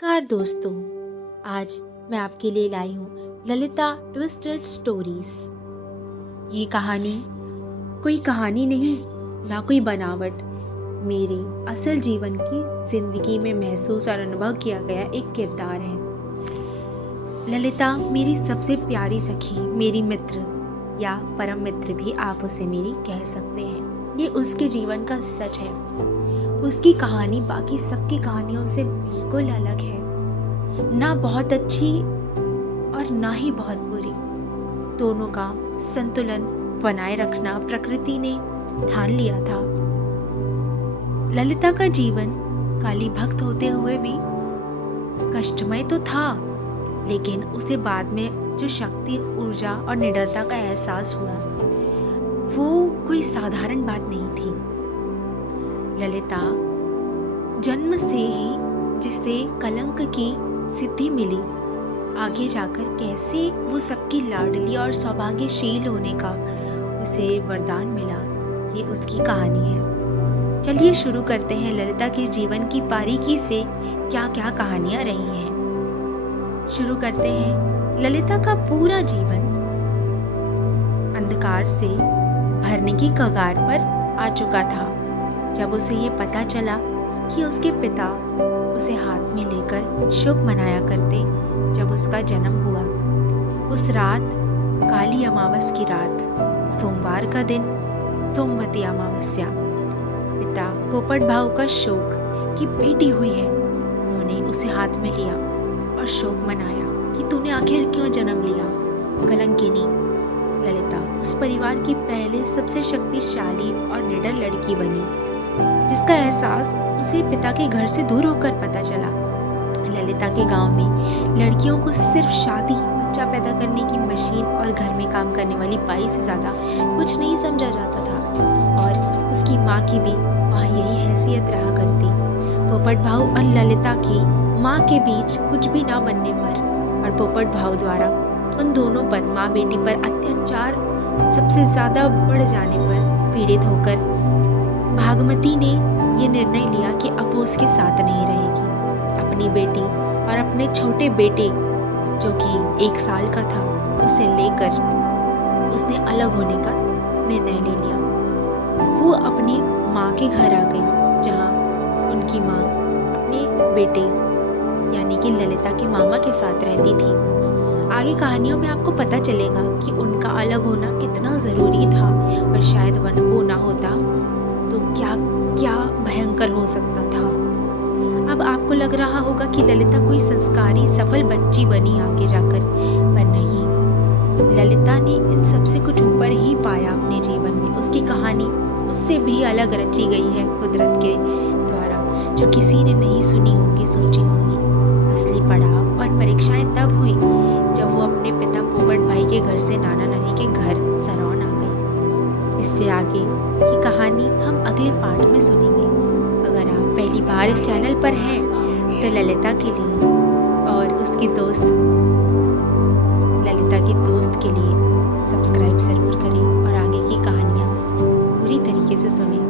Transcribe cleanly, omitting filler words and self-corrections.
नमस्कार दोस्तों, आज मैं आपके लिए लाई हूँ ललिता ट्विस्टेड स्टोरीज। ये कहानी कोई कहानी नहीं, ना कोई बनावट, मेरे असल जीवन की जिंदगी में महसूस और अनुभव किया गया एक किरदार है। ललिता मेरी सबसे प्यारी सखी, मेरी मित्र या परम मित्र भी आप उसे मेरी कह सकते हैं। ये उसके जीवन का सच है। उसकी कहानी बाकी सबकी कहानियों से बिल्कुल अलग है, ना बहुत अच्छी और ना ही बहुत बुरी। दोनों का संतुलन बनाए रखना प्रकृति ने ठान लिया था। ललिता का जीवन काली भक्त होते हुए भी कष्टमय तो था, लेकिन उसे बाद में जो शक्ति, ऊर्जा और निडरता का एहसास हुआ, वो कोई साधारण बात नहीं थी। ललिता जन्म से ही जिसे कलंक की सिद्धि मिली, आगे जाकर कैसे वो सबकी लाडली और सौभाग्यशील होने का उसे वरदान मिला, ये उसकी कहानी है। चलिए शुरू करते हैं ललिता के जीवन की बारीकी से क्या क्या कहानियां रही हैं। शुरू करते हैं। ललिता का पूरा जीवन अंधकार से भरने की कगार पर आ चुका था जब उसे ये पता चला कि उसके पिता उसे हाथ में लेकर शोक मनाया करते जब उसका जन्म हुआ। उस रात, काली अमावस की रात, सोमवार का दिन, सोमवती अमावस्या, पिता पोपट भाऊ का शोक कि बेटी हुई है, उन्होंने उसे हाथ में लिया और शोक मनाया कि तूने आखिर क्यों जन्म लिया। कलंकिनी ललिता उस परिवार की पहले सबसे शक्तिशाली और निडर लड़की बनी, जिसका एहसास उसे पिता के घर से दूर होकर पता चला। ललिता के गांव में लड़कियों को सिर्फ शादी, बच्चा पैदा करने की मशीन और घर में काम करने वाली बाई से ज्यादा कुछ नहीं समझा जाता था, और उसकी माँ की भी वहाँ यही हैसियत रहा करती। पोपट भाऊ और ललिता की माँ के बीच कुछ भी ना बनने पर और पोपट भाऊ द्वारा उन दोनों पर, माँ बेटी पर अत्याचार सबसे ज्यादा बढ़ जाने पर पीड़ित होकर भागमती ने ये निर्णय लिया कि अब वो उसके साथ नहीं रहेगी। अपनी बेटी और अपने छोटे बेटे, जो कि 1 साल का था, उसे लेकर उसने अलग होने का निर्णय ले लिया। वो अपनी माँ के घर आ गई, जहाँ उनकी माँ अपने बेटे यानी कि ललिता के मामा के साथ रहती थी। आगे कहानियों में आपको पता चलेगा कि उनका अलग होना कितना ज़रूरी था, और शायद वो ना होता तो क्या क्या भयंकर हो सकता था। अब आपको लग रहा होगा कि ललिता कोई संस्कारी सफल बच्ची बनी आगे जाकर, पर नहीं। ललिता ने इन सबसे कुछ ऊपर ही पाया अपने जीवन में। उसकी कहानी उससे भी अलग रची गई है कुदरत के द्वारा, जो किसी ने नहीं सुनी होगी, सोची होगी। असली पड़ाव और परीक्षाएं तब हुई जब वो अपने पिता पोपट भाई के घर से नाना नानी के घर सरौन आ गई। इससे आगे की कहानी हम अगले पार्ट में सुनेंगे। अगर आप पहली बार इस चैनल पर हैं तो ललिता के लिए और उसकी दोस्त ललिता की दोस्त के लिए सब्सक्राइब ज़रूर करें और आगे की कहानियाँ पूरी तरीके से सुनें।